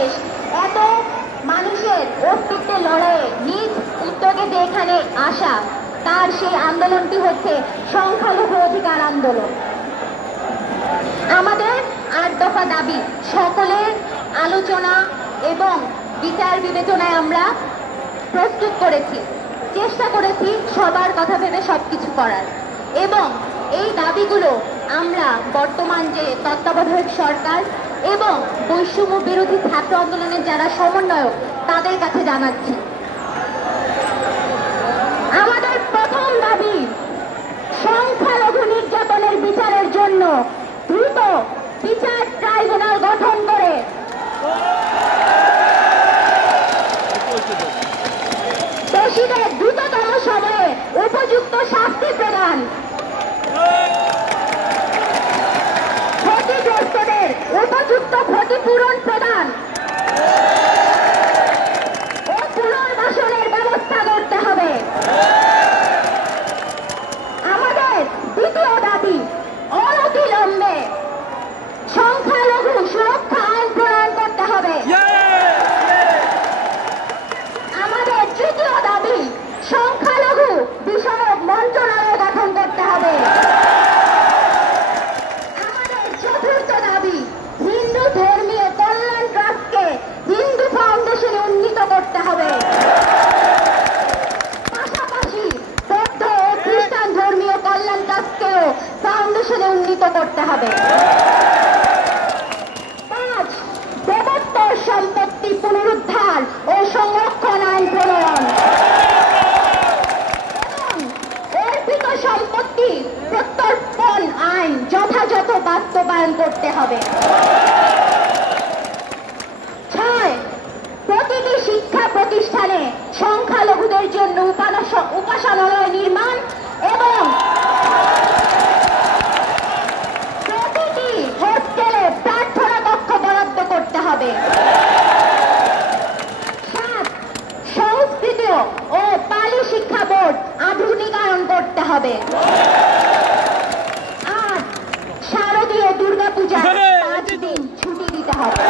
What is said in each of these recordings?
দেশ এত মানুষের অস্তিত্বের লড়াইয়ে নিজ উদ্যোগে যে এখানে আসা, তার সেই আন্দোলনটি হচ্ছে সংখ্যালঘু অধিকার আন্দোলন। আমাদের 8 দফা দাবি সকলের আলোচনা এবং বিচার বিবেচনায় আমরা প্রস্তুত করেছি, চেষ্টা করেছি সবার কথা ভেবে সবকিছু করার, এবং এই দাবিগুলো আমরা বর্তমান যে তত্ত্বাবধায়ক সরকার এবং বৈষম্য বিরোধী ছাত্র আন্দোলনের যারা সমন্বয়ক তাদের কাছে জানাচ্ছি। আমাদের প্রথম দাবি সংখ্যালঘু নির্যাতনের বিচারের জন্য দ্রুত বিচার ট্রাইব্যুনাল গঠন করে দোষীদের দ্রুততম সময়ে উপযুক্ত শাস্তি প্রদান, ক্ষতিগ্রস্তদের উপযুক্ত ক্ষতিপূরণ প্রদান ও পুনর্বাসনের ব্যবস্থা করতে হবে। আমাদের দ্বিতীয় দাবি অনতিবিলম্বে সংখ্যালঘু সুরক্ষা আইন প্রণয়ন করতে হবে। আমাদের তৃতীয় দাবি সংখ্যালঘু বিষয়ক মন্ত্রণালয় গঠন করতে হবে। আমাদের চতুর্থ দাবি হিন্দু ধর্মীয় কল্যাণ ট্রাস্টকে হিন্দু ফাউন্ডেশনে উন্নীত করতে হবে। পাশাপাশি বৌদ্ধ ও খ্রিস্টান ধর্মীয় কল্যাণ ট্রাস্টকেও ফাউন্ডেশনে উন্নীত করতে হবে। 5 দেবোত্তর সম্পত্তি পুনরুদ্ধার ও সংরক্ষণ আইন প্রণয়ন এবং অর্পিত সম্পত্তি প্রত্যর্পণ আইন যথাযথ বাস্তবায়ন করতে হবে। 6 প্রতিটি শিক্ষা প্রতিষ্ঠানে সংখ্যালঘুদের জন্য উপাসনালয় নির্মাণ এবং প্রতিটি হোস্টেলে প্রার্থনা কক্ষ বরাদ্দ করতে হবে। 7 সংস্কৃত ও পালি শিক্ষা বোর্ড আধুনিকায়ন করতে হবে। 8 শারদীয় দুর্গাপূজা 5 দিন ছুটি দিতে হবে।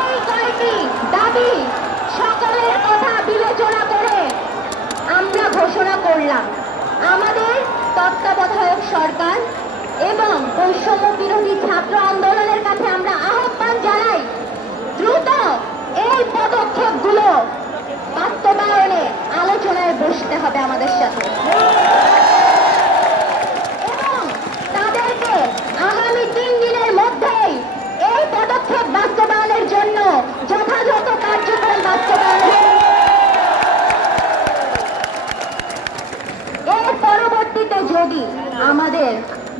এই কয়টি দাবি সকলের কথা বিবেচনা করে আমরা ঘোষণা করলাম। আমাদের তত্ত্বাবধায়ক সরকার এবং বৈষম্য বিরোধী ছাত্র আন্দোলনের কাছে আমরা আহ্বান জানাই, দ্রুত এই পদক্ষেপগুলো বাস্তবায়নে আলোচনায় বসতে হবে আমাদের সাথে, এবং তাদেরকে আগামী 3 দিনের মধ্যেই এই পদক্ষেপ বাস্তবায়নের জন্য যথাযথ কার্যক্রম বাস্তবায়নের এর পরবর্তীতে যদি আমাদের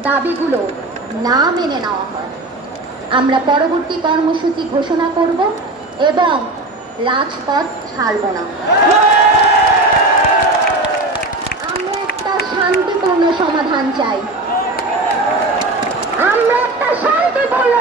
দাবিগুলো না মেনে নেওয়া হয়, আমরা পরবর্তী কর্মসূচি ঘোষণা করব এবং রাজপথ ছাড়ব না। আমরা একটা শান্তিপূর্ণ সমাধান চাই। আমরা একটা শান্তিপূর্ণ